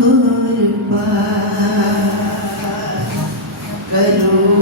goodbye. Goodbye.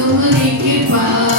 सुमन के पास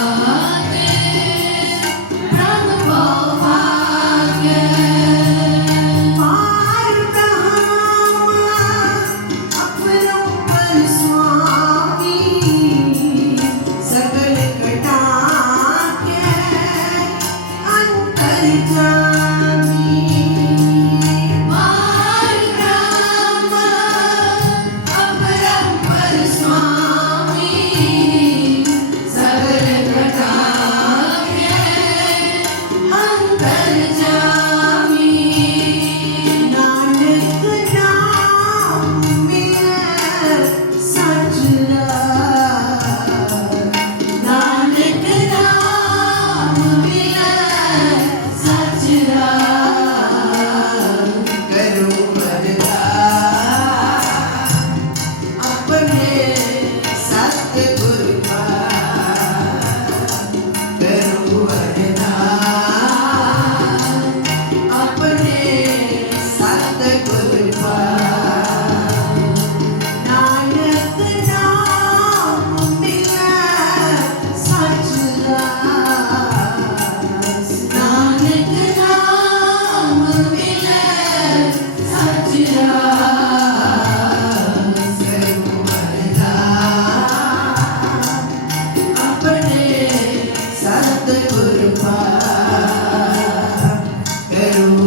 quero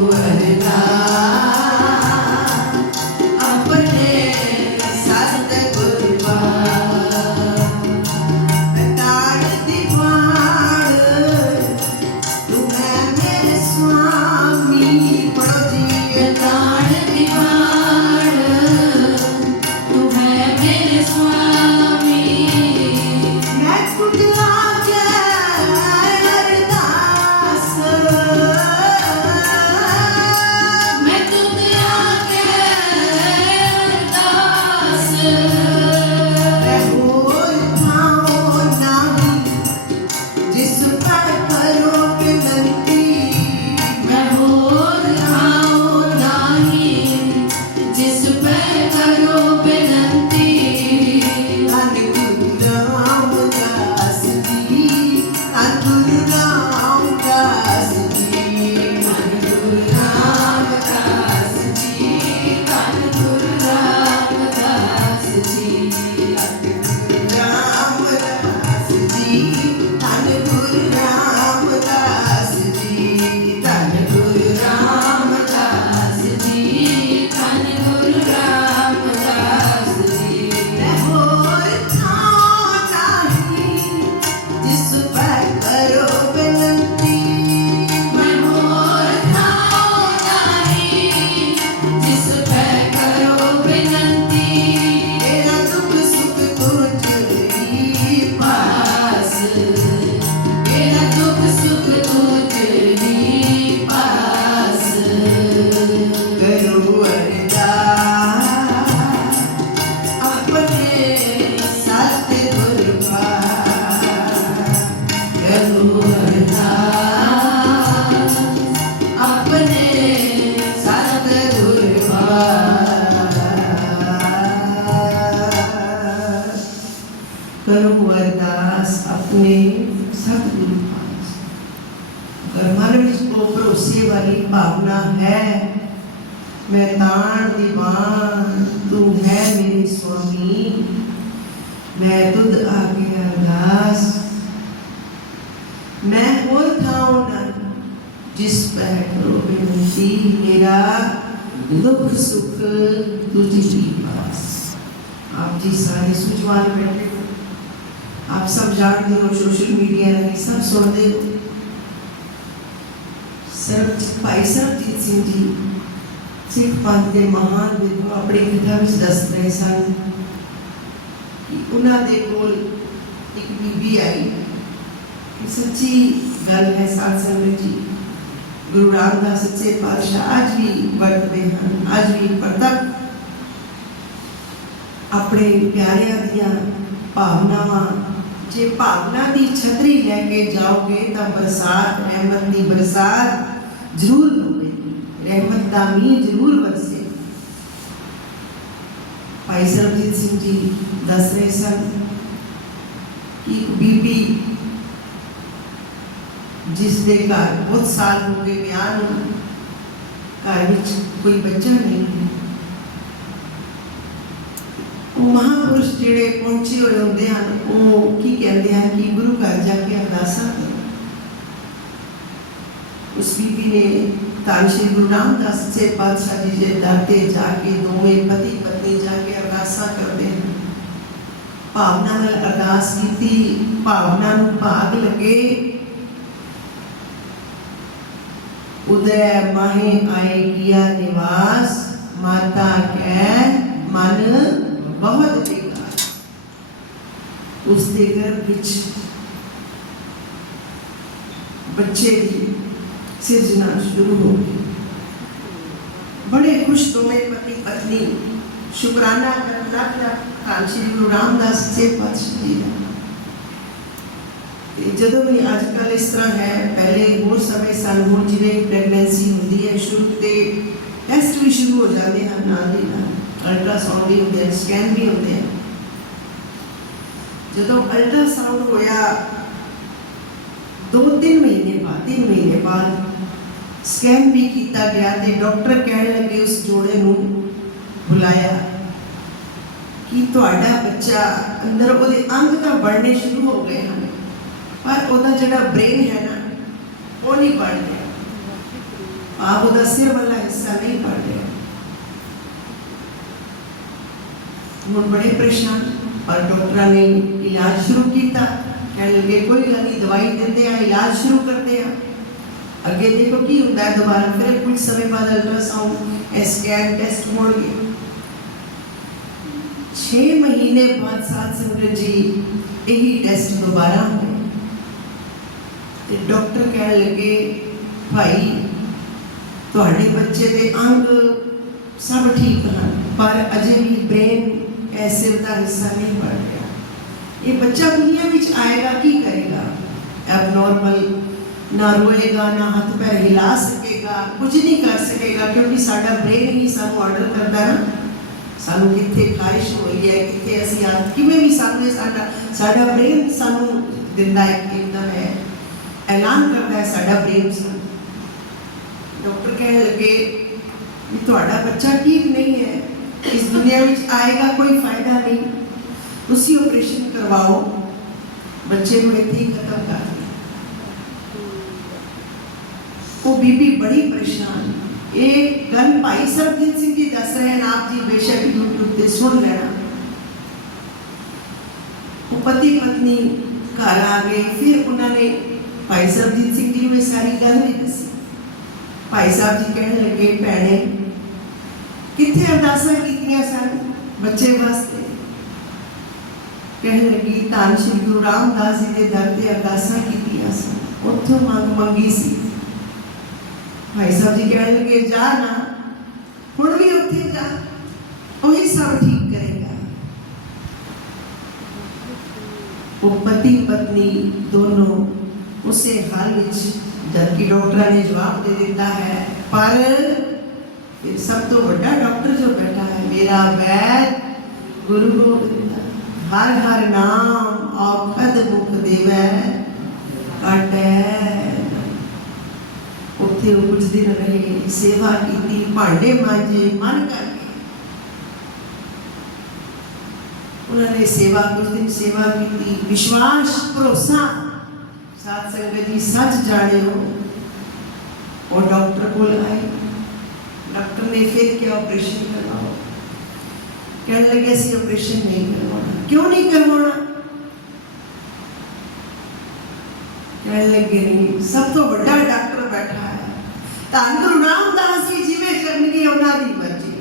जिस पहलू विनती मेरा दुख, सुख, तुझी पास। आप जी सारे सुझवान बैठे आप सब जान हो, सोशल मीडिया रहे सब छोड़ दे सर्व भाई सरबजीत सिंह जी ਸਿੱਖ ਪੰਥ ਦੇ महान विद्वान अपने ਕਿਤਾਬ में दस रहे ਸਨ कि ਉਹਨਾਂ ਦੇ ਕੋਲ ਇੱਕ ਬੀਬੀ ਆਈ ਕਿ ਸੱਚੀ ਗੱਲ ਹੈ ਗੁਰੂ ਰਾਮਦਾਸ ਸੱਚੇ ਪਾਤਸ਼ਾਹ ਅੱਜ ਵੀ ਵਰਤਦੇ ਹਨ, ਅੱਜ ਵੀ ਪ੍ਰਤੱਖ ਆਪਣੇ ਪਿਆਰਿਆਂ ਦੀਆਂ ਭਾਵਨਾਵਾਂ। ਜੇ ਭਾਵਨਾ ਦੀ ਛਤਰੀ ਲੈ ਕੇ ਜਾਓਗੇ ਤਾਂ ਬਰਸਾਤ, ਰਹਿਮਤ ਦੀ ਬਰਸਾਤ ਜ਼ਰੂਰ ਹੋਵੇਗੀ। ਰਹਿਮਤ ਦਾ ਮੀਂਹ ਜ਼ਰੂਰ ਵਰਸੇ। ਭਾਈ ਸਰਬਜੀਤ ਸਿੰਘ ਜੀ ਦੱਸ ਰਹੇ ਸਨ ਕਿ ਬੀਬੀ ਜਿਸ ਦੇ ਘਰ ਬਹੁਤ ਸਾਲ ਹੋ ਗਏ ਵਿਆਹ ਨੂੰ, ਘਰ ਵਿੱਚ ਕੋਈ ਬੱਚਾ ਨਹੀਂ ਉਹ ਮਹਾਪੁਰਸ਼ ਜਿਹੜੇ ਪਹੁੰਚੇ ਹੋਏ ਹੁੰਦੇ ਹਨ, ਉਹ ਕੀ ਕਹਿੰਦੇ ਹਨ ਕਿ ਗੁਰੂ ਘਰ ਜਾ ਕੇ ਅਰਦਾਸਾਂ ਕਰੋ ਉਸ ਬੀਬੀ ਨੇ ਤਾਂ ਸ਼੍ਰੀ ਗੁਰੂ ਰਾਮਦਾਸ ਜੀ ਪਾਤਸ਼ਾਹ ਜੀ ਦੇ ਦਰ ਤੇ ਜਾ ਕੇ ਦੋਵੇਂ ਪਤੀ ਪਤਨੀ ਜਾ ਕੇ ਅਰਦਾਸਾਂ ਕਰਦੇ ਹਨ। ਭਾਵਨਾ ਨਾਲ ਅਰਦਾਸ ਕੀਤੀ, ਭਾਵਨਾ ਨੂੰ ਭਾਗ ਲੱਗੇ उदय माहे आए किया निवास, माता के मन बहुत बेकार उसके घर विच बच्चे की सिर्जना शुरू हो गई। बड़े खुश तो मेरे पति पत्नी, शुक्राना कर लाख लाख कांशी गुरु रामदास से पक्ष दिया ਤੇ ਜਦੋਂ ਵੀ ਅੱਜ ਕੱਲ ਇਸ ਤਰ੍ਹਾਂ ਹੈ, ਪਹਿਲੇ ਹੋਰ ਸਮੇਂ ਸਨ, ਹੁਣ ਜਿਵੇਂ ਪ੍ਰੈਗਨੈਂਸੀ ਹੁੰਦੀ ਹੈ, ਸ਼ੁਰੂ ਤੇ ਟੈਸਟ ਵੀ ਸ਼ੁਰੂ ਹੋ ਜਾਂਦੇ ਹਨ, ਨਾਲ ਦੀ ਨਾਲ। ਅਲਟਰਾਸਾਊਂਡ ਵੀ ਹੁੰਦੇ ਸਕੈਨ ਵੀ ਹੁੰਦੇ ਹਨ। ਜਦੋਂ ਅਲਟਰਾਸਾਊਂਡ ਹੋਇਆ ਦੋ ਤਿੰਨ ਮਹੀਨੇ ਬਾਅਦ, ਤਿੰਨ ਮਹੀਨੇ ਬਾਅਦ ਸਕੈਨ ਵੀ ਕੀਤਾ ਗਿਆ ਤੇ ਡਾਕਟਰ ਕਹਿਣ ਲੱਗੇ ਉਸ ਜੋੜੇ ਨੂੰ ਬੁਲਾਇਆ ਕਿ ਤੁਹਾਡਾ ਬੱਚਾ ਅੰਦਰ ਉਹਦੇ ਅੰਗ ਤਾਂ ਬਣਨੇ ਸ਼ੁਰੂ ਹੋ ਗਏ ਹਨ। ਪਰ ਉਹਦਾ ਜਿਹੜਾ ਬ੍ਰੇਨ ਹੈ ਨਾ ਉਹ ਨਹੀਂ ਬਣ ਰਿਹਾ ਆਪ ਉਹਦਾ ਸਿਰ ਵਾਲਾ ਹਿੱਸਾ ਨਹੀਂ ਬਣ ਰਿਹਾ ਹੁਣ ਬੜੇ ਪਰੇਸ਼ਾਨ ਪਰ ਡਾਕਟਰਾਂ ਨੇ ਇਲਾਜ ਸ਼ੁਰੂ ਕੀਤਾ ਕਹਿਣ ਲੱਗੇ ਕੋਈ ਗੱਲ ਨਹੀਂ ਦਵਾਈ ਦਿੰਦੇ ਆ ਇਲਾਜ ਸ਼ੁਰੂ ਕਰਦੇ ਆ ਅੱਗੇ ਦੇਖੋ ਕੀ ਹੁੰਦਾ ਹੈ ਦੁਬਾਰਾ ਫਿਰ ਕੁਝ ਸਮੇਂ ਬਾਅਦ ਅਲਟਰਾਸਾਊਂਡ ਸਕੈਨ ਟੈਸਟ ਹੋਣਗੇ 6 ਮਹੀਨੇ ਬਾਅਦ ਸਾਧ ਸੰਗਤ ਜੀ ਇਹੀ ਟੈਸਟ ਦੁਬਾਰਾ ਹੋਏ ਤੇ ਡਾਕਟਰ ਕਹਿਣ ਲੱਗੇ, ਭਾਈ, ਤੁਹਾਡੇ ਬੱਚੇ ਦੇ ਅੰਗ ਸਭ ਠੀਕ ਹਨ, ਪਰ ਅਜੇ ਵੀ ਬ੍ਰੇਨ ਐਸੇ ਦਾ ਹਿੱਸਾ ਨਹੀਂ ਬਣ ਰਿਹਾ। ਇਹ ਬੱਚਾ ਦੁਨੀਆ ਵਿੱਚ ਆਏਗਾ, ਕੀ ਕਰੇਗਾ? ਐਬਨੋਰਮਲ ਨਾ ਰੋਏਗਾ, ਨਾ ਹੱਥ ਪੈਰ ਹਿਲਾ ਸਕੇਗਾ, ਕੁਝ ਨਹੀਂ ਕਰ ਸਕੇਗਾ, ਕਿਉਂਕਿ ਸਾਡਾ ਬ੍ਰੇਨ ਹੀ ਸਾਨੂੰ ਆਰਡਰ ਕਰਦਾ ਨਾ। ਸਾਨੂੰ ਕਿੱਥੇ ਖਾਰਿਸ਼ ਹੋਈ ਹੈ, ਕਿੱਥੇ ਅਸੀਂ ਆ ਕਿਵੇਂ ਵੀ ਸਾਨੂੰ ਸਾਡਾ ਸਾਡਾ ਬ੍ਰੇਨ ਸਾਨੂੰ ਦਿੰਦਾ ਹੈ ਐਲਾਨ ਕਰਦਾ ਹੈ ਸਾਡਾ ਬ੍ਰੇਨ ਸਾਨੂੰ ਡਾਕਟਰ ਕਹਿਣ ਲੱਗੇ ਵੀ ਤੁਹਾਡਾ ਬੱਚਾ ਠੀਕ ਨਹੀਂ ਹੈ ਇਸ ਦੁਨੀਆ ਵਿੱਚ ਆਏਗਾ ਕੋਈ ਫਾਇਦਾ ਨਹੀਂ ਤੁਸੀਂ ਆਪਰੇਸ਼ਨ ਕਰਵਾਓ ਬੱਚੇ ਨੂੰ ਇੱਥੇ ਹੀ ਖਤਮ ਕਰ ਦਿਓ ਉਹ ਬੀਬੀ ਬੜੀ ਪਰੇਸ਼ਾਨ ਇਹ ਗੱਲ ਭਾਈ ਸਰਬਜੀਤ ਸਿੰਘ ਜੀ ਦੱਸ ਰਹੇ ਹਨ ਆਪ ਜੀ ਬੇਸ਼ੱਕ YouTube ਤੇ ਸੁਣ ਲੈਣਾ ਉਹ ਪਤੀ ਪਤਨੀ ਘਰ ਆ ਗਏ ਫਿਰ ਉਹਨਾਂ ਨੇ ਭਾਈ ਸਰਬਜੀਤ ਸਿੰਘ ਜੀ ਨੂੰ ਇਹ ਸਾਰੀ ਗੱਲ ਵੀ ਦੱਸੀ ਭਾਈ ਸਾਹਿਬ ਜੀ ਕਹਿਣ ਲੱਗੇ ਭੈਣੇ ਕਿੱਥੇ ਅਰਦਾਸਾਂ ਕੀਤੀਆਂ ਸਨ ਬੱਚੇ ਵਾਸਤੇ ਕਹਿਣ ਲੱਗੀ ਧੰਨ ਸ਼੍ਰੀ ਗੁਰੂ ਰਾਮਦਾਸ ਜੀ ਦੇ ਦਰ ਤੇ ਅਰਦਾਸਾਂ ਕੀਤੀਆਂ ਸਨ ਉੱਥੋਂ ਮੰਗ ਮੰਗੀ ਸੀ ਭਾਈ ਸਾਹਿਬ ਜੀ ਕਹਿਣ ਲੱਗੇ ਜਾ ਨਾ ਹੁਣ ਵੀ ਉੱਥੇ ਜਾ ਉਹੀ ਸਭ ਠੀਕ ਕਰੇਗਾ ਉਹ ਪਤੀ ਪਤਨੀ ਦੋਨੋਂ ਉਸੇ ਹਾਲ ਵਿੱਚ ਜਦਕਿ ਡਾਕਟਰਾਂ ਨੇ ਜਵਾਬ ਦੇ ਦਿੱਤਾ ਹੈ ਪਰ ਫਿਰ ਸਭ ਤੋਂ ਵੱਡਾ ਡਾਕਟਰ ਜੋ ਬੈਠਾ ਹੈ ਮੇਰਾ ਵੈਦ ਗੁਰੂ ਗੋਬਿੰਦ ਹਰ ਹਰ ਨਾਮ ਔਖਦ ਮੁਖ ਦੇਵੈ ਕਾਟੈ ਉੱਥੇ ਉਹ ਕੁਝ ਦਿਨ ਰਹੇ ਸੇਵਾ ਕੀਤੀ ਭਾਂਡੇ ਮਾਂਜੇ ਮਨ ਕਰਕੇ ਉਹਨਾਂ ਨੇ ਸੇਵਾ ਕੁਝ ਦਿਨ ਸੇਵਾ ਕੀਤੀ ਵਿਸ਼ਵਾਸ ਭਰੋਸਾ ਸਾਧ ਸੰਗਤ ਜੀ ਸੱਚ ਜਾਣਿਓ ਉਹ ਡਾਕਟਰ ਕੋਲ ਆਏ ਡਾਕਟਰ ਨੇ ਫਿਰ ਕਿਹਾ ਆਪਰੇਸ਼ਨ ਕਰਵਾਓ ਕਹਿਣ ਲੱਗੇ ਅਸੀਂ ਆਪਰੇਸ਼ਨ ਨਹੀਂ ਕਰਵਾਉਣਾ ਕਿਉਂ ਨਹੀਂ ਕਰਵਾਉਣਾ ਕਹਿਣ ਲੱਗੇ ਨਹੀਂ ਸਭ ਤੋਂ ਵੱਡਾ ਡਾਕਟਰ ਬੈਠਾ ਹੈ ਤਾਂ ਗੁਰੂ ਰਾਮਦਾਸ ਜੀ ਜਿਵੇਂ ਕਰਨਗੇ ਉਹਨਾਂ ਦੀ ਮਰਜ਼ੀ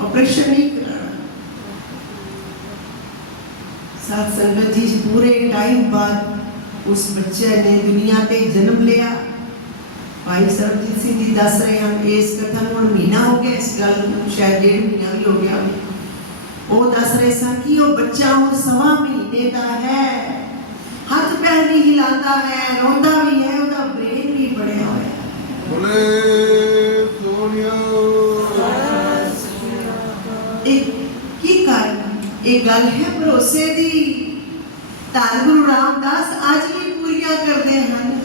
ਆਪਰੇਸ਼ਨ ਨਹੀਂ ਕਰਾਉਣਾ ਸਾਧ ਸੰਗਤ ਜੀ ਪੂਰੇ ਟਾਈਮ ਬਾਅਦ ਉਸ ਬੱਚੇ ਨੇ ਦੁਨੀਆ ਤੇ ਜਨਮ ਲਿਆ ਭਾਈ ਸਰਬਜੀਤ ਸਿੰਘ ਜੀ ਦੱਸ ਰਹੇ ਹਨ ਇਸ ਕਥਾ ਨੂੰ ਹੁਣ ਮਹੀਨਾ ਹੋ ਗਿਆ ਇਸ ਗੱਲ ਨੂੰ ਸ਼ਾਇਦ ਡੇਢ ਮਹੀਨਾ ਵੀ ਹੋ ਗਿਆ ਉਹ ਦੱਸ ਰਹੇ ਸਨ ਕਿ ਉਹ ਬੱਚਾ ਹੁਣ ਸਵਾ ਮਹੀਨੇ ਦਾ ਹੈ ਹੱਥ ਪੈਰ ਵੀ ਹਿਲਾਉਂਦਾ ਹੈ ਰੋਂਦਾ ਵੀ ਹੈ ਉਹਦਾ ਬ੍ਰੇਨ ਵੀ ਬਣਿਆ ਹੋਇਆ ਹੈ ਬੋਲੇ ਸੋਨਿਆ ਇਹ ਕੀ ਕਾਰਨ ਇਹ ਗੱਲ ਹੈ ਭਰੋਸੇ ਦੀ ਧੰਨ ਗੁਰੂ ਰਾਮਦਾਸ ਅੱਜ ਵੀ ਪੂਰੀਆਂ ਕਰਦੇ ਹਨ।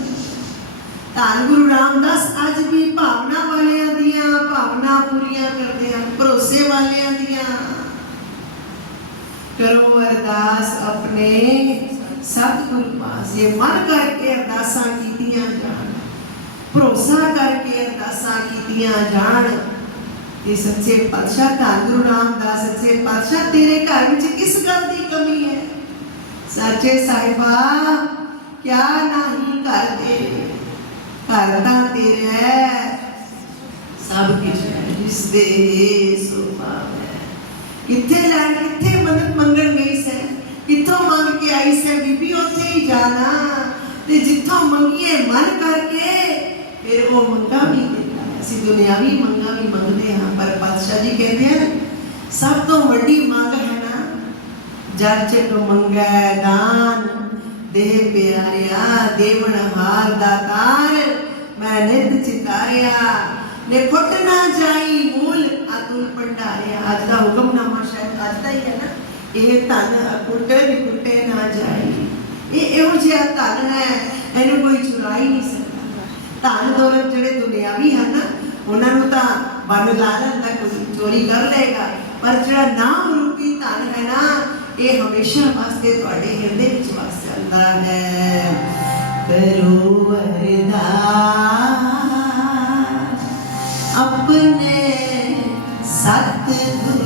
ਧੰਨ ਗੁਰੂ ਰਾਮਦਾਸ ਅੱਜ ਵੀ ਭਾਵਨਾ ਵਾਲਿਆਂ ਦੀਆਂ ਭਾਵਨਾ ਪੂਰੀਆਂ ਕਰਦੇ ਹਨ, ਭਰੋਸੇ ਵਾਲਿਆਂ ਦੀਆਂ। ਕਰੋ ਅਰਦਾਸ ਆਪਣੇ ਸਤਿਗੁਰ ਪਾਸ। ਇਹ ਮਨ ਕਰਕੇ ਅਰਦਾਸਾਂ ਕੀਤੀਆਂ ਜਾਣ, ਭਰੋਸਾ ਕਰਕੇ ਅਰਦਾਸਾਂ ਕੀਤੀਆਂ ਜਾਣ ਇਹ ਸੱਚੇ ਪਾਤਸ਼ਾਹ ਧੰਨ ਗੁਰੂ ਰਾਮਦਾਸ, ਸੱਚੇ ਪਾਤਸ਼ਾਹ ਤੇਰੇ ਘਰ ਵਿੱਚ ਕਿਸ ਗੱਲ ਦੀ ਸੱਚੇ ਸਾਹਿਬਾ ਕਿਆ ਨਹੀਂ ਕਰਦੇ ਘਰ ਤਾਂ ਤੇਰਾ ਹੈ, ਸਭ ਕੁਝ ਹੈ ਜਿਸ ਦੇ ਸੁਭਾਅ ਹੈ ਕਿੱਥੇ ਲੈਣ ਕਿੱਥੇ ਮਦਦ ਮੰਗਣ ਗਈ ਸੈ ਕਿੱਥੋਂ ਮੰਗ ਕੇ ਆਈ ਸੈ ਬੀਬੀ ਉੱਥੇ ਹੀ ਜਾਣਾ ਤੇ ਜਿੱਥੋਂ ਮੰਗੀਏ ਮਨ ਕਰਕੇ ਫਿਰ ਉਹ ਮੰਗਾ ਵੀ ਦਿੰਦਾ ਹੈ। ਅਸੀਂ ਦੁਨਿਆਵੀ ਮੰਗਾ ਵੀ ਮੰਗਦੇ ਹਾਂ ਪਰ ਪਾਤਸ਼ਾਹ ਜੀ ਕਹਿੰਦੇ ਹਨ ਸਭ ਤੋਂ ਵੱਡੀ ਮੰਗ ਹੈ ਜਰਚ ਕੋ ਮੰਗੈ ਦਾਨ। ਦੇ ਪਿਆਰਿਆ ਦੇਵਨ ਹਾਰ ਦਾਤਾਰ ਮੈਂ ਨਿਤ ਚਿਤਾਇਆ ਨੇ ਖੁੱਟ ਨਾ ਜਾਈ ਮੂਲ ਅਤੁਲ ਭੰਡਾਰਿਆ। ਅੱਜ ਦਾ ਹੁਕਮਨਾਮਾ ਸ਼ਾਇਦ ਅੱਜ ਦਾ ਹੀ ਹੈ ਨਾ। ਇਹ ਧਨ ਅਕੁੱਟੇ ਵਿਕੁੱਟੇ ਨਾ ਜਾਈ। ਇਹ ਇਹੋ ਜਿਹਾ ਧਨ ਹੈ, ਇਹਨੂੰ ਕੋਈ ਚੁਰਾਈ ਨਹੀਂ ਸਕਦਾ। ਧਨ ਦੌਲਤ ਜਿਹੜੇ ਦੁਨਿਆਵੀ ਹਨ ਨਾ, ਉਹਨਾਂ ਨੂੰ ਤਾਂ ਬਨ ਲਾਲਨ ਦਾ ਕੋਈ ਚੋਰੀ ਕਰ ਲਏਗਾ। ਪਰ ਜਿਹੜਾ ਨਾਮ ਰੂਪੀ ਧਨ ਹੈ ਨਾ ਇਹ ਹਮੇਸ਼ਾ ਵਾਸਤੇ ਤੁਹਾਡੇ ਹਿਰਦੇ ਵਿੱਚ ਵਸ ਜਾਂਦਾ ਹੈ। ਕਰੋ ਅਰਦਾਸ ਆਪਣੇ ਸਤਿਗੁਰੂ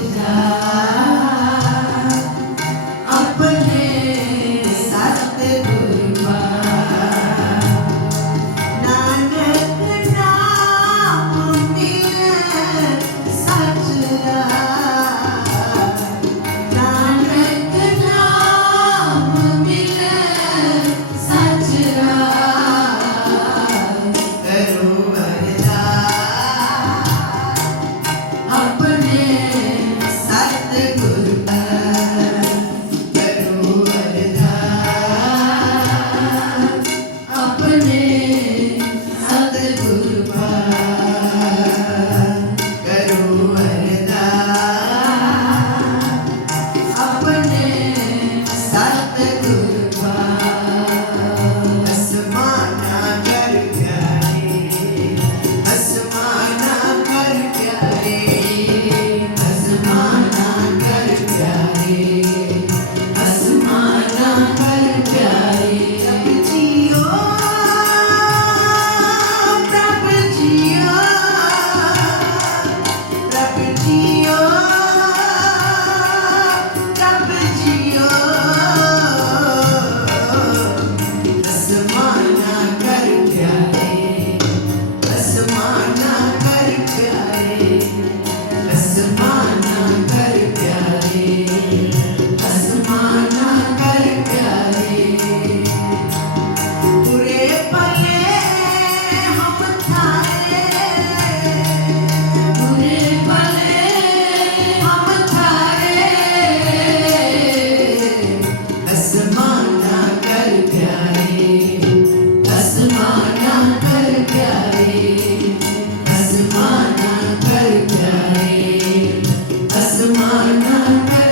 my life.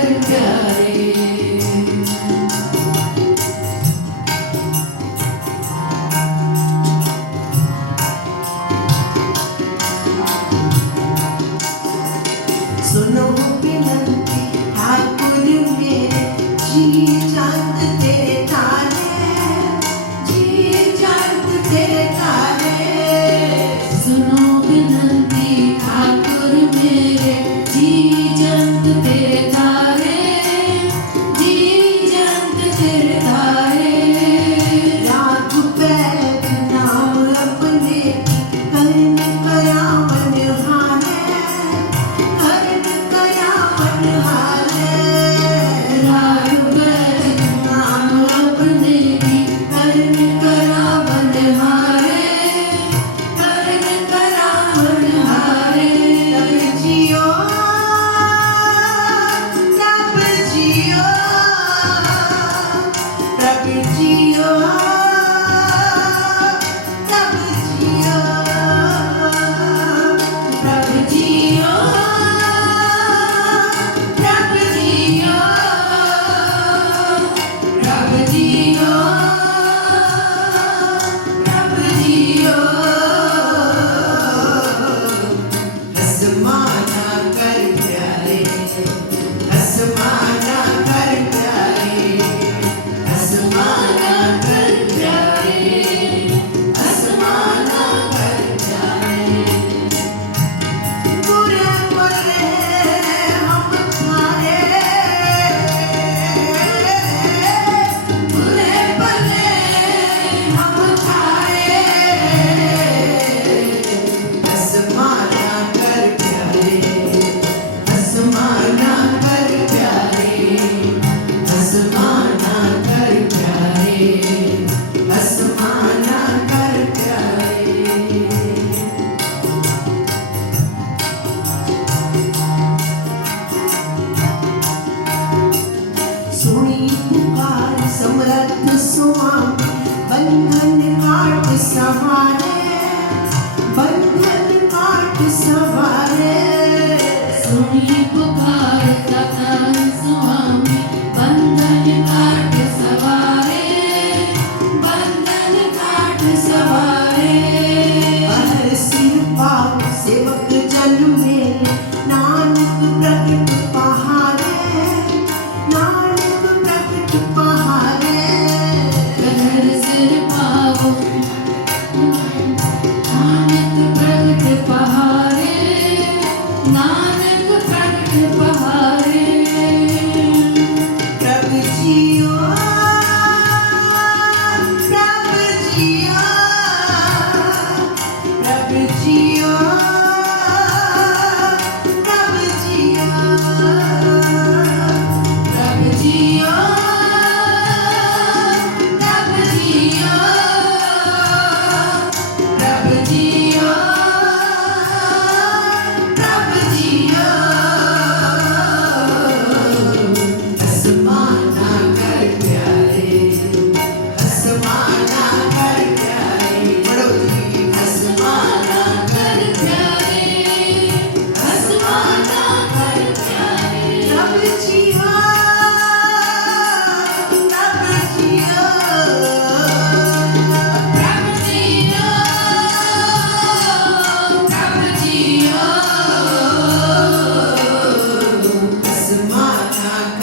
Santa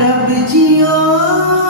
ਰੱਬ ਜੀਓ